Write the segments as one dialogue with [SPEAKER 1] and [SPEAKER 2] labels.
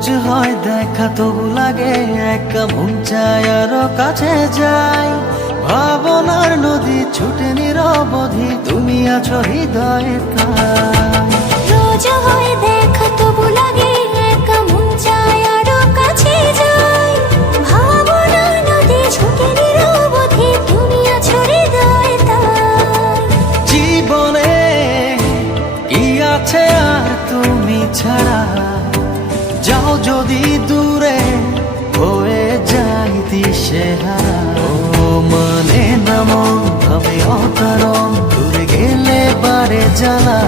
[SPEAKER 1] রোজ হয় দেখা তবু লাগে একা মন চায় আরও কাছে যাই। ভাবনার নদী ছুটে নিরবধি তুমি আছো হৃদয়ে তাই
[SPEAKER 2] রোজ হয় দেখা তবু লাগে একা মন চায় আরও কাছে যাই। ভাবনা নদী ছুটে নিরবধি তুমি আছো হৃদয়ে তাই।
[SPEAKER 1] জীবনে কি আছে আর তুমি ছাড়া? যাও যদি দূরে হয়ে যাই দিশে হারা। ও মানে নাম, ভাবে অকারণ, দূরে গেলে বারে জ্বালা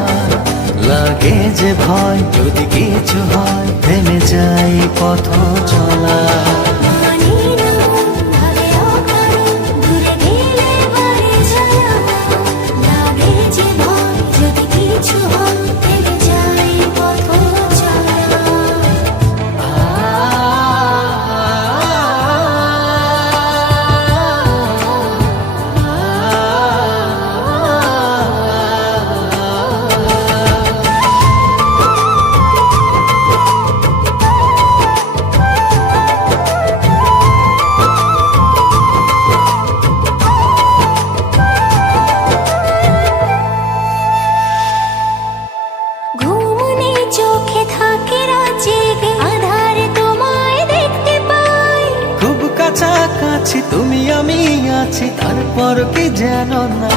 [SPEAKER 1] লাগে যে ভয়, যদি কিছু হয়, থেমে যাই পথ চলা আছি তারপর কি যেন না।